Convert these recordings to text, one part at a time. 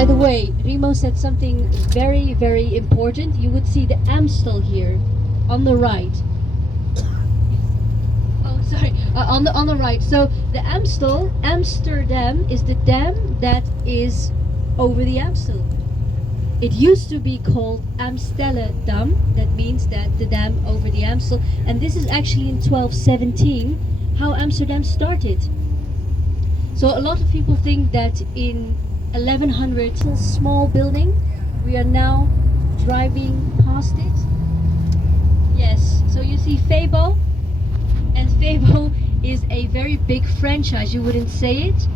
By the way, Remo said something very, very important. You would see the Amstel here on the right. Oh, sorry, on the right. So the Amstel, Amsterdam, is the dam that is over the Amstel. It used to be called Amsterdam. That means that the dam over the Amstel. And this is actually in 1217 how Amsterdam started. So a lot of people think that in 1100, it's a small building. We are now driving past it. Yes, so you see Febo, and Febo is a very big franchise. You wouldn't say it,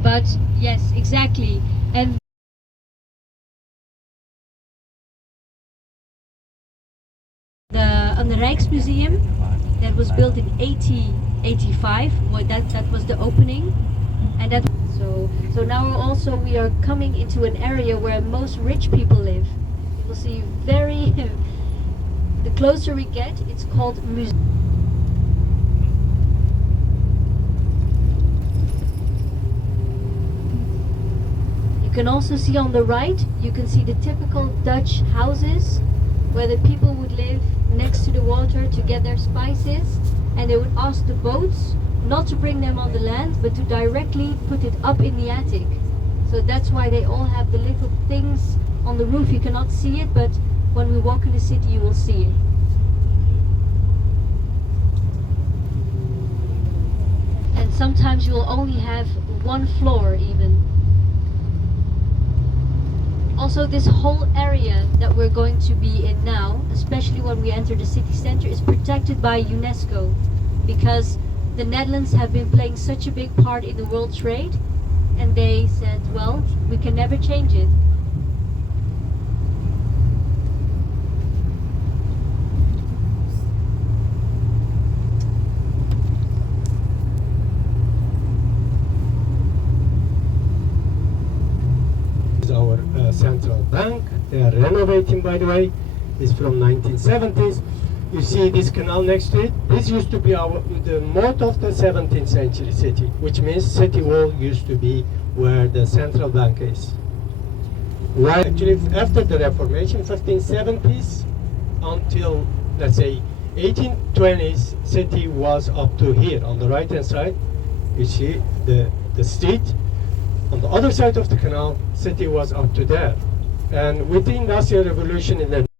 but yes, exactly. And on the Rijksmuseum that was built in 1885. Well, that was the opening, and that. So now also we are coming into an area where most rich people live. You will see very. The closer we get, it's called museum. You can also see on the right, you can see the typical Dutch houses where the people would live next to the water to get their spices, and they would ask the boats not to bring them on the land but to directly put it up in the attic. So that's why they all have the little things on the roof. You cannot see it, but when we walk in the city you will see it. And sometimes you will only have one floor even. Also, this whole area that we're going to be in now, especially when we enter the city center, is protected by UNESCO because the Netherlands have been playing such a big part in the world trade, and they said, well, we can never change it. Our central bank. They are renovating, by the way. It's from 1970s. You see this canal next to it. This used to be the moat of the 17th century city, which means city wall used to be where the central bank is. Right. Actually, after the Reformation, 1570s until, let's say, 1820s, city was up to here on the right hand side. You see the street. On the other side of the canal, city was up to there. And with the Industrial Revolution in the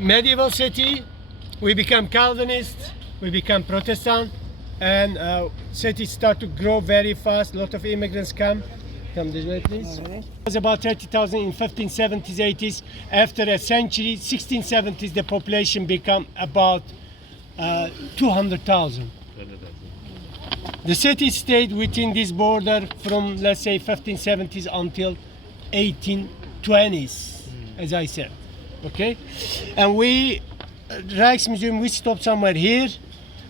Medieval city, we become Calvinist, we become Protestant, and cities start to grow very fast. A lot of immigrants come. Come this way, please. It was about 30,000 in 1570s, 80s. After a century, 1670s, the population become about 200,000. The city stayed within this border from, let's say, 1570s until 1820s, as I said. Okay, and we, Rijksmuseum, we stop somewhere here.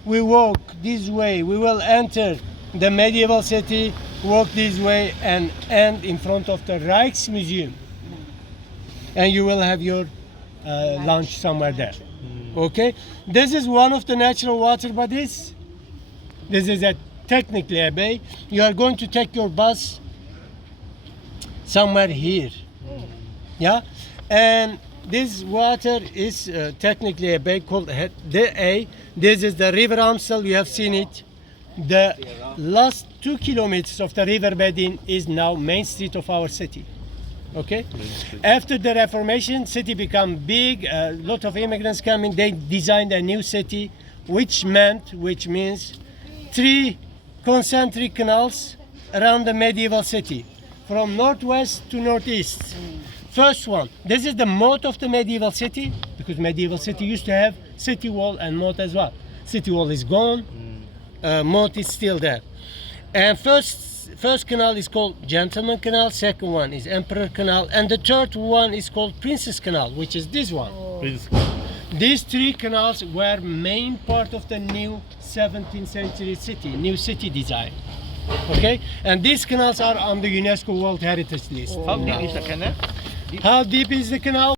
We walk this way. We will enter the medieval city, walk this way, and end in front of the Rijksmuseum. And you will have your lunch somewhere there. Okay, this is one of the natural water bodies. This is technically a bay. You are going to take your bus somewhere here. Yeah, and this water is technically a bay called the A. This is the River Amstel. You have seen it. The last 2 kilometers of the river bedding is now main street of our city. Okay. After the Reformation, city become big. A lot of immigrants coming. They designed a new city, which means 3 concentric canals around the medieval city, from northwest to northeast. First one, this is the moat of the medieval city, because medieval city used to have city wall and moat as well. City wall is gone, moat is still there. And first canal is called Gentleman Canal, second one is Emperor Canal, and the third one is called Princess Canal, which is this one. These 3 canals were main part of the new 17th century city, new city design. Okay, and these canals are on the UNESCO World Heritage List. How deep is the canal? How deep is the canal?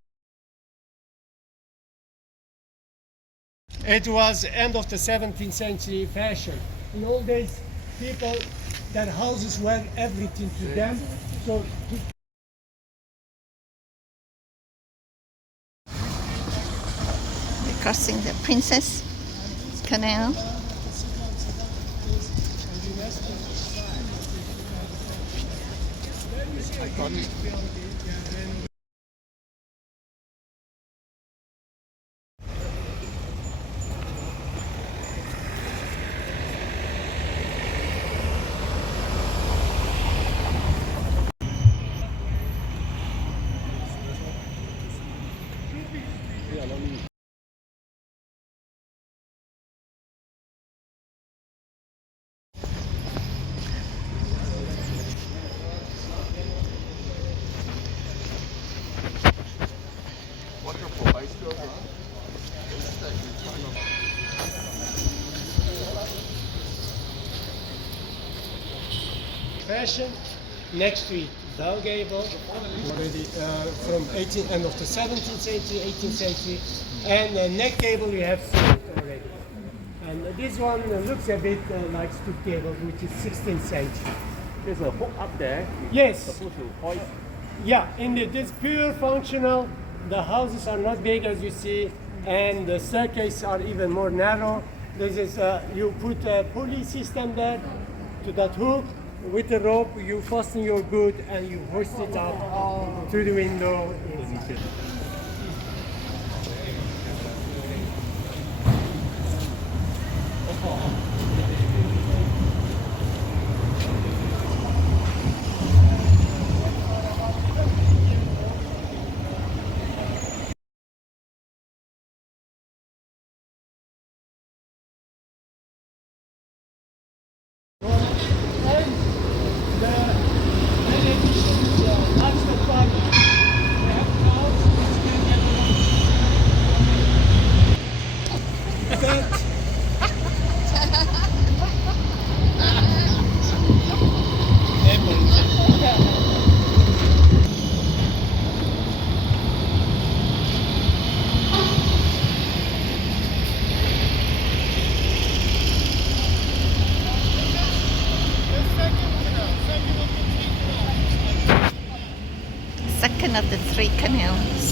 It was end of the 17th century fashion. In old days, people, their houses were everything to them. So We're crossing the Princess Canal. fashion. Next to it, bell gable, already from end of the 17th century, 18th century, and the neck gable we have seen it already. And this one looks a bit like stoop gable, which is 16th century. There's a hook up there. Yes. Supposed to hoist. Yeah, indeed, it's pure functional. The houses are not big as you see, and the staircases are even more narrow. This is you put a pulley system there to that hook. With the rope, you fasten your good and you hoist it up through the window. have the three canals.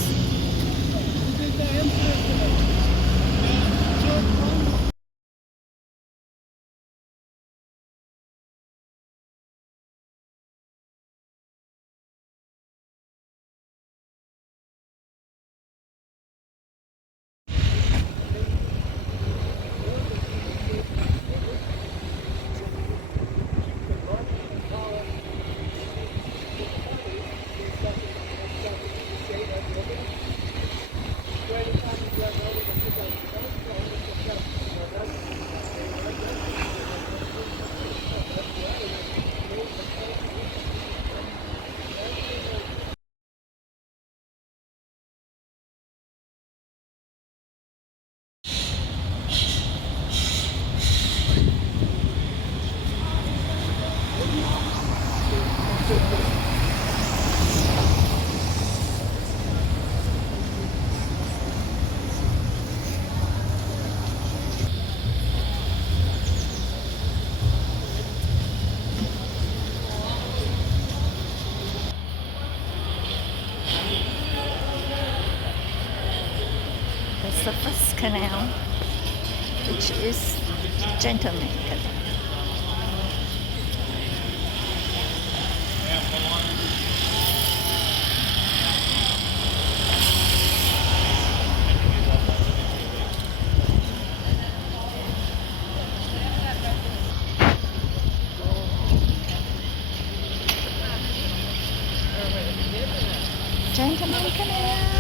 That's the first canal, which is Gentleman Canal. Gentleman Canal.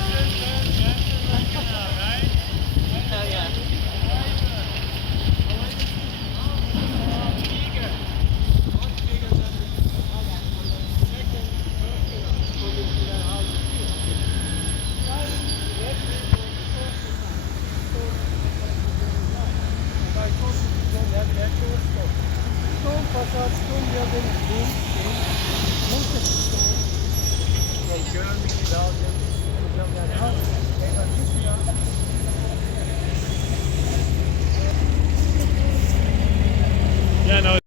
Yeah, no.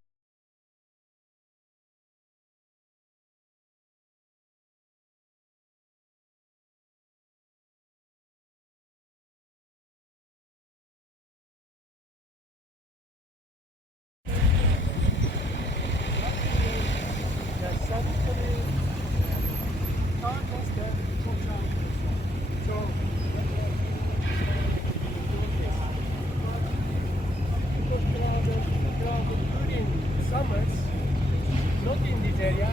Summers, not in this area.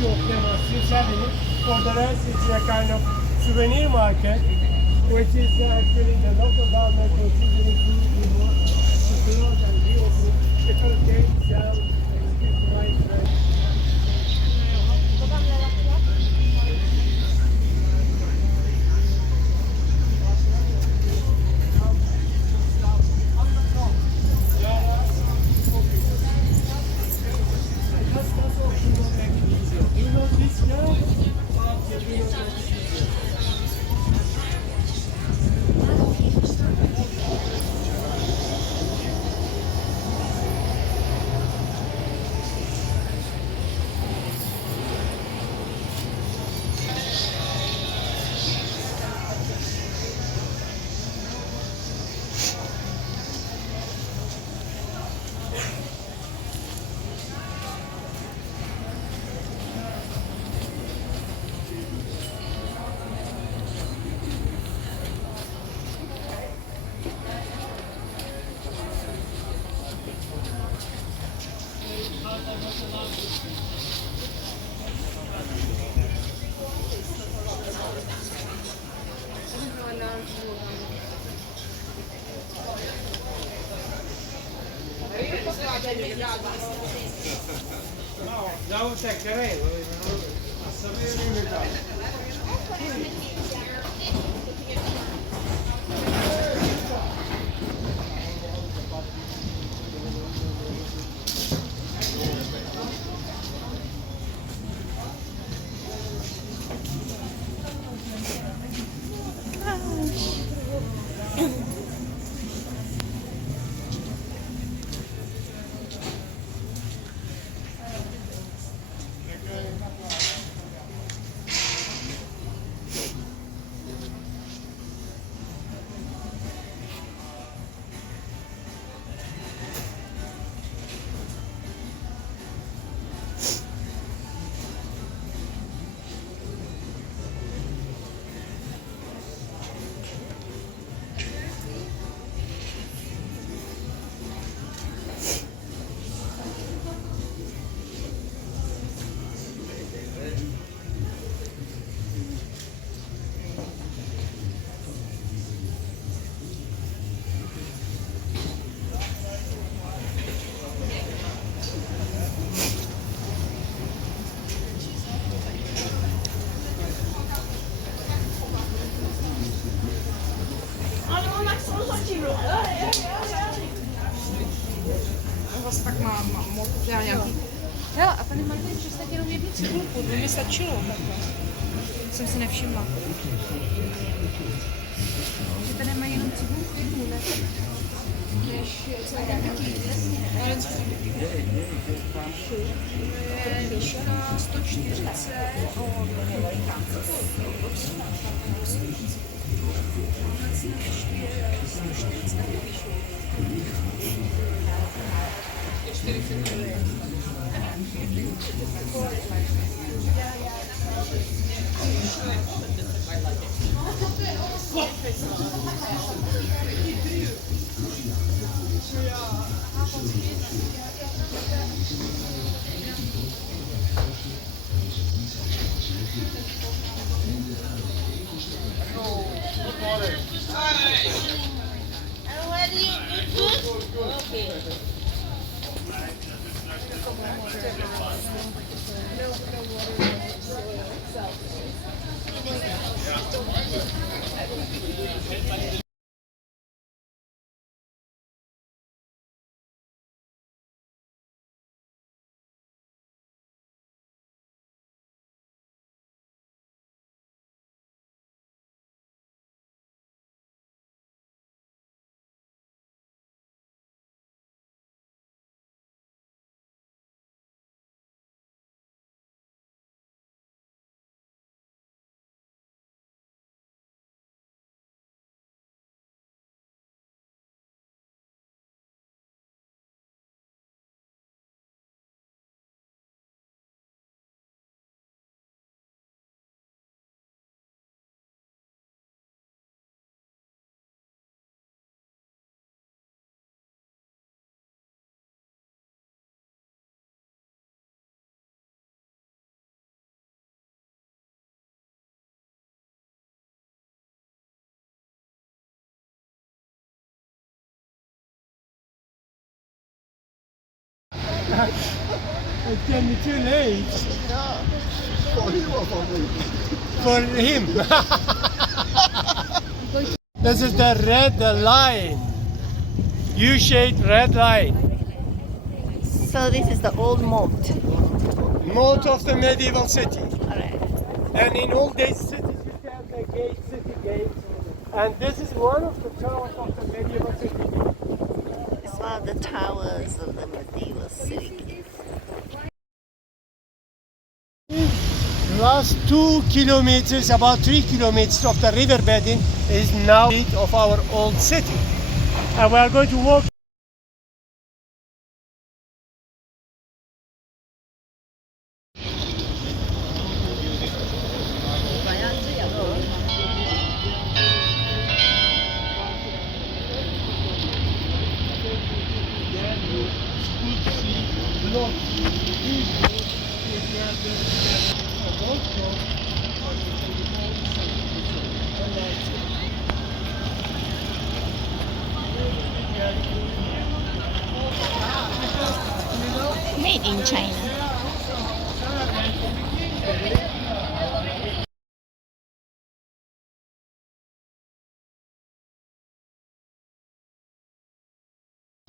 Few of them are still selling it. For the rest, it's a kind of souvenir market, which is actually the local government considering to close and reopen because they sell expensive rice. No, già un seccherello, a sapere in realtà. Zase tak má moc dělá nějaký. Hele, a tady máte v podstatě jenom jednu cibulku, to mi stačilo takhle. Jsem si nevšimla. Že tady mají jenom cibulku jednu, ne? Než celé taky. Ale co? Výška 140 od velikáce. It can be too late. For you or for me? For him. This is the red line. U-shaped red line. So this is the old moat. Moat of the medieval city. Alright. And in all these cities you have the gate, city gate. And this is one of the towers of the medieval city. It's one of the towers of the medieval city. Last 2 kilometers, about 3 kilometers of the river bedding is now of our old city. And we are going to walk.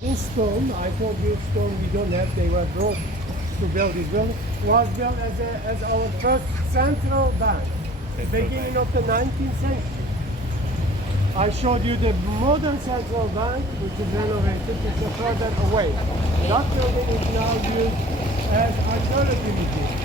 In stone, I told you stone we don't have, they were brought to build this building, was built as our first central bank, beginning of the 19th century. I showed you the modern central bank, which is renovated, it's further away. That building is now used as archaeology museum.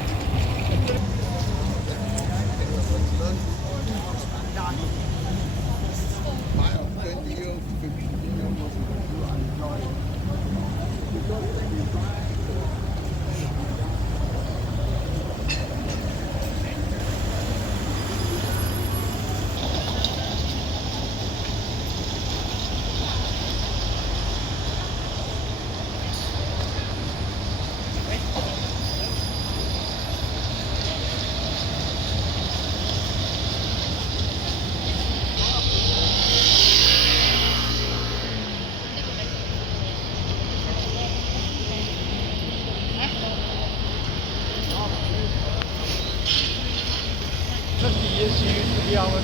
She used to be our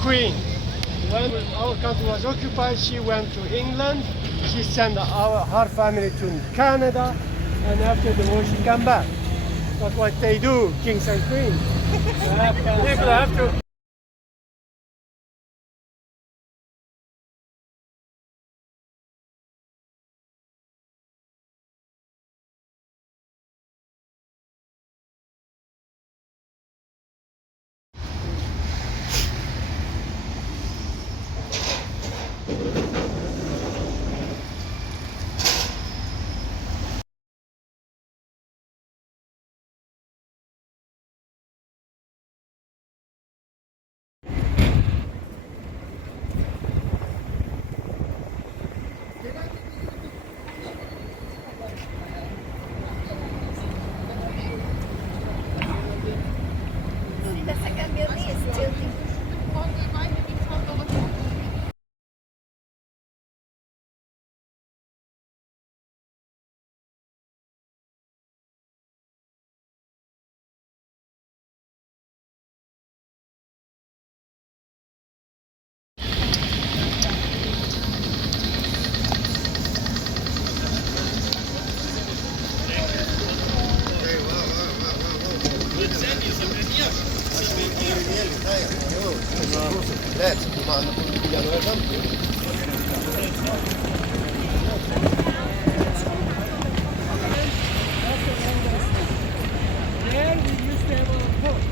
queen. When our country was occupied, she went to England. She sent her family to Canada, and after the war, she came back. That's what they do, kings and queens. People have to. Essa camionista, eu tenho. There we used to have a port.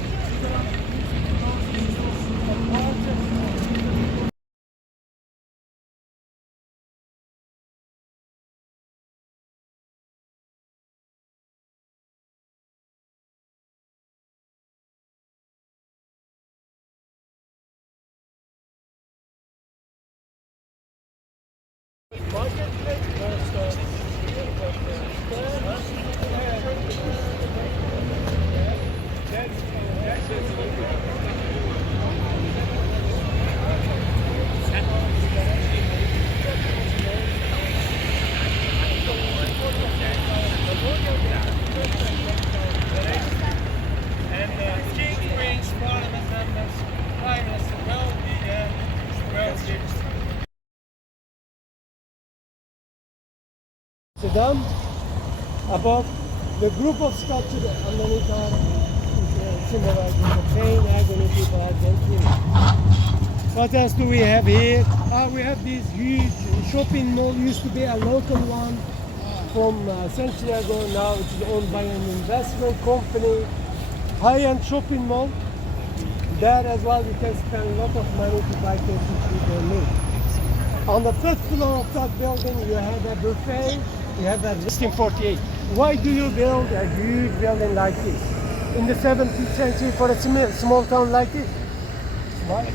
Amsterdam, above the group of sculptures underneath are symbolizing the pain, agony people are going through. What else do we have here? We have this huge shopping mall, used to be a local one from a century ago. Now it is owned by an investment company. High-end shopping mall. There as well you can spend a lot of money to buy things which you don't need. On the first floor of that building you have a buffet. You have that 1648. Why do you build a huge building like this? In the 17th century for a small town like this? Why?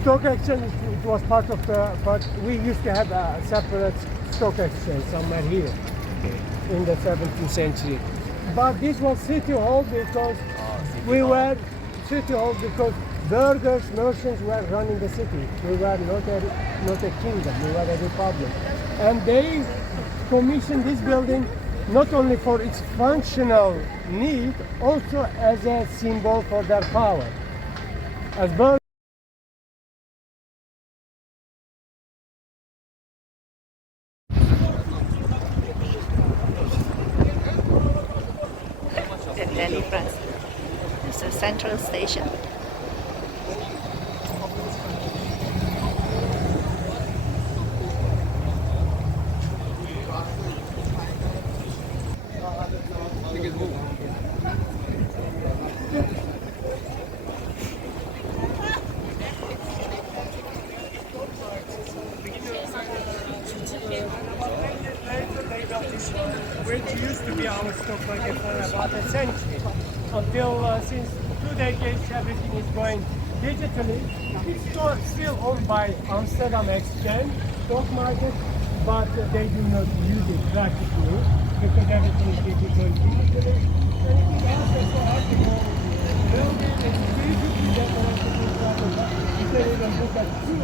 Stock exchange, it was part of the, but we used to have a separate stock exchange somewhere here in the 17th century. But this was City Hall because burghers, merchants were running the city. We were not a kingdom, we were a republic. And they commissioned this building not only for its functional need, also as a symbol for their power. As and then in France. It's a central station. Which used to be our stock market for about a century. Until since 2 decades everything is going digitally. It's still owned by Amsterdam Exchange stock market, but they do not use it practically because everything is digital digitally. And it is also so hard to know building. It's beautifully decorated in front of us. You can even look at food.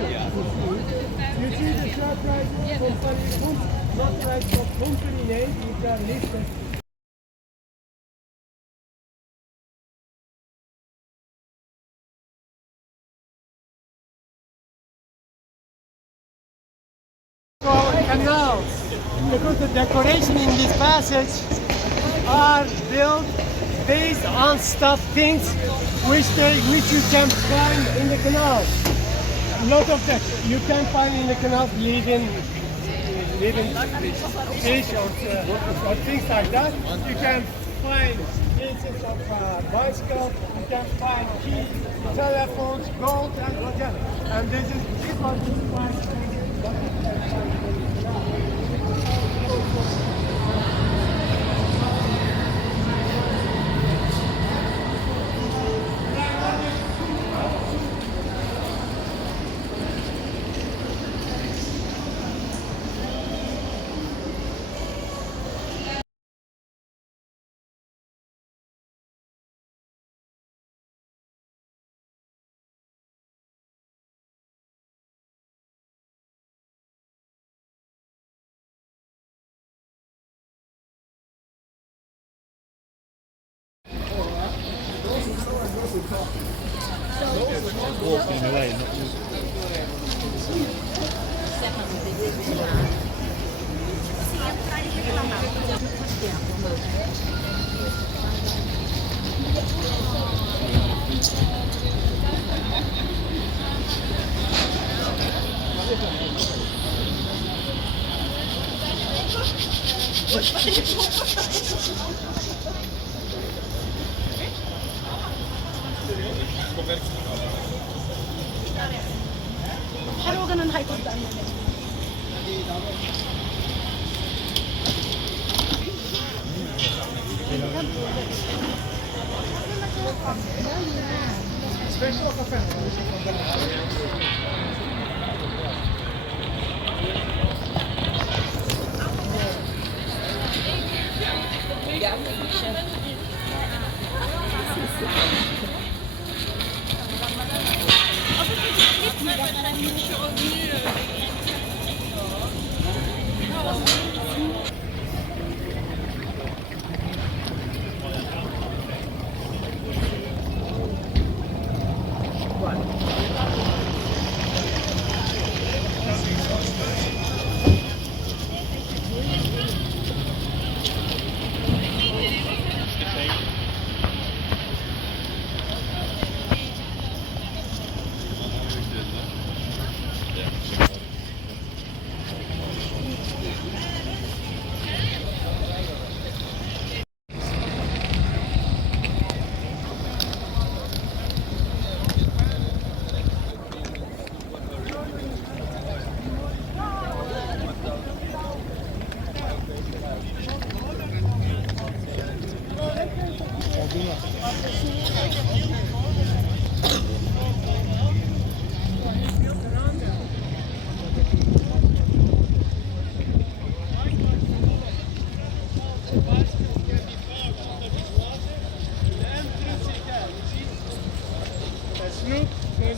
You see the shop right company, not like the company name, which are listed. Canals, because the decoration in this passage are built based on stuff things which you can find in the canal. A lot of that you can find in the canal living fish or things like that. You can find pieces of bicycles, you can find keys, telephones, gold, and whatever. And this one is bicycle.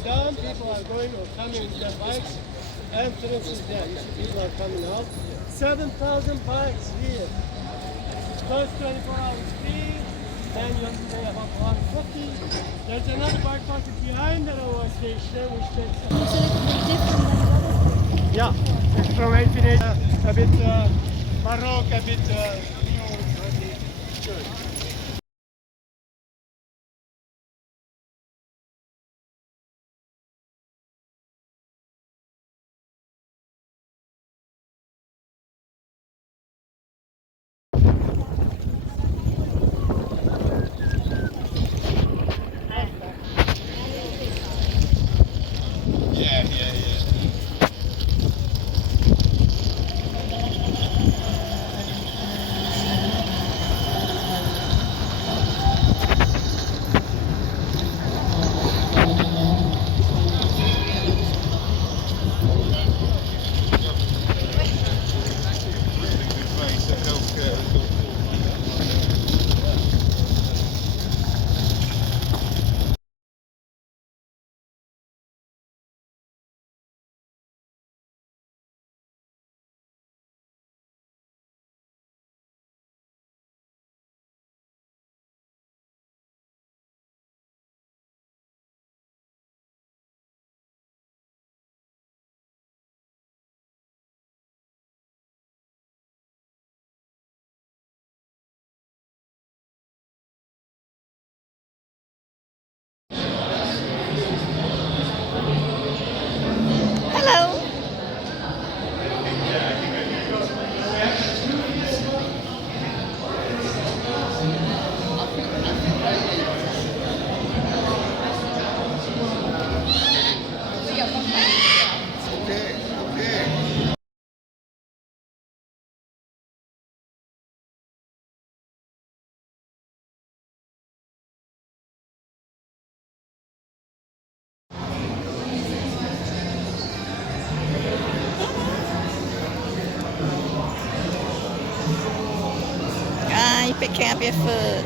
Down, people are going or coming with their bikes. Entrance is there. You see people are coming out. 7,000 bikes here. First 24 hours free. Then you have to pay about 150. There's another bike parking behind the railway station, which takes. Yeah, it's from 1880. A bit Baroque, a bit. Camp your foot.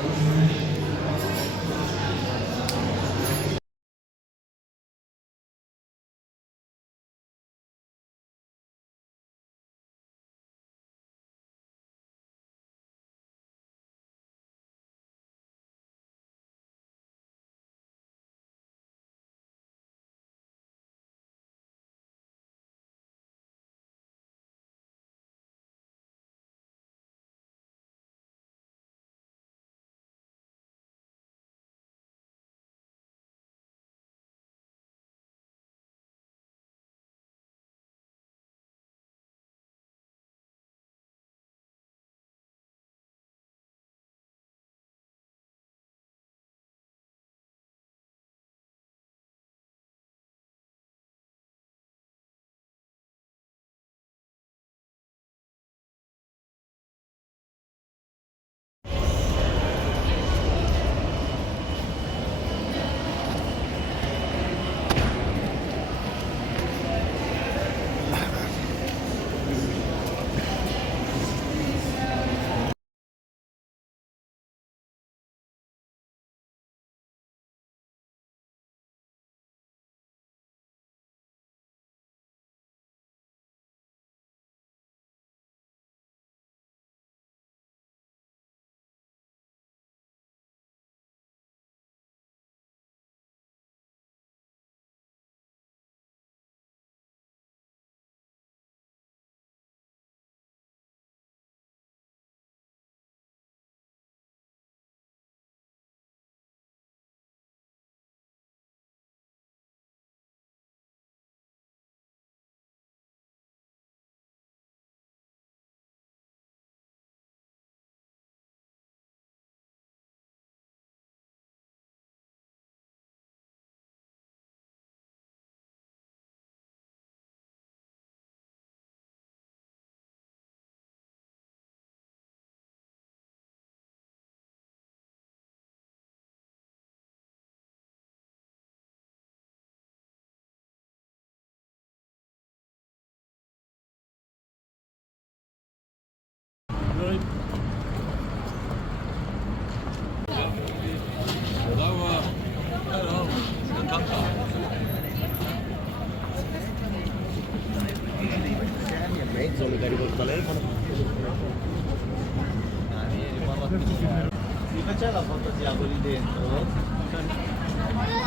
Mi faceva la foto Tiago lì dentro?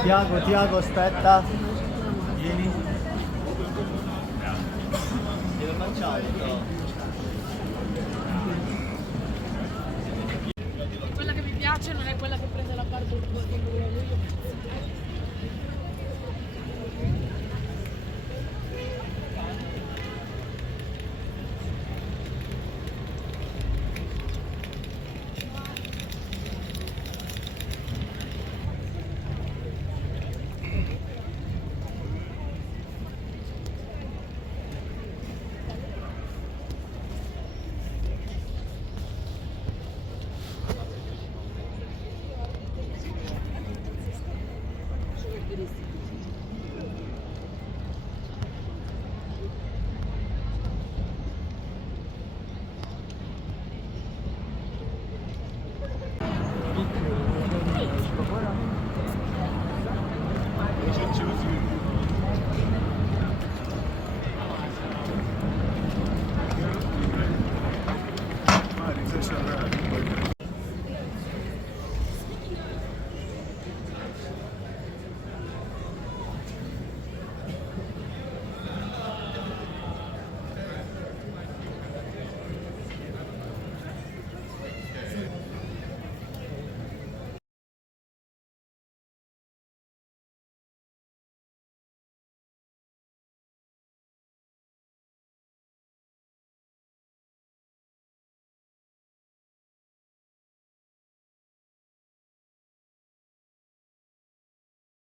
Tiago, aspetta. Vieni. Glielo facciamo. Quella che mi piace non è quella che prende la parte del io.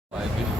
Vai,